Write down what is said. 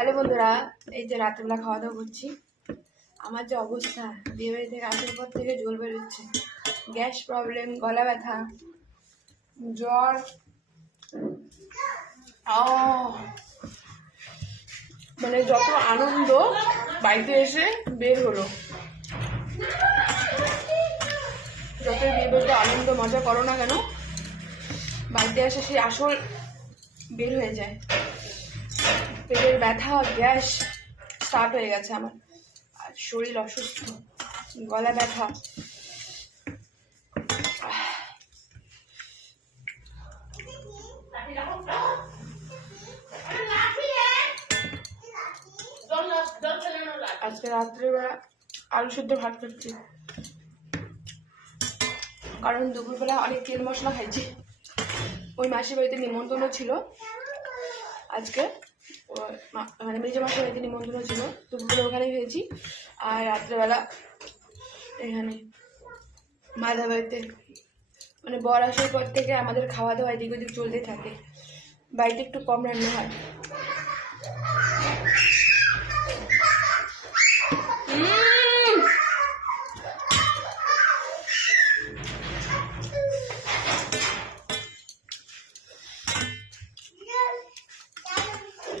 Hello বন্ধুরা, এই যে রাত্রেবেলা খাওয়া দাওয়া করছি। আমার যে অবস্থা, বিয়েবাড়ি থেকে আসার পর থেকে জল বেরোচ্ছে, গ্যাস প্রবলেম, গলা ব্যথা, জ্বর, মানে যত আনন্দ বাড়িতে এসে বের হলো। যতই বিয়ে বাড়িতে আনন্দ মজা করো না কেন, বাড়িতে এসে সেই আসল বের হয়ে যায়। পেটের ব্যথা, গ্যাস স্টার্ট হয়ে গেছে আমার, আর শরীর অসুস্থ, গলা ব্যথা। আজকে রাত্রেবেলা আলু সেদ্ধ ভাত খাচ্ছি, কারণ দুপুরবেলা অনেক তেল মশলা খাইছি। ওই মাসির বাড়িতে নিমন্ত্রণ ছিল আজকে, মানে মেজো মাসির বাড়িতে নিমন্ত্রণ ছিল, দুপুরবেলা ওখানে খেয়েছি। আর রাত্রেবেলা এখানে মাদা বাড়িতে, মানে বর আসার পর থেকে আমাদের খাওয়া দাওয়া এদিক ওদিক চলতেই থাকে, বাড়িতে একটু কম রান্না হয়।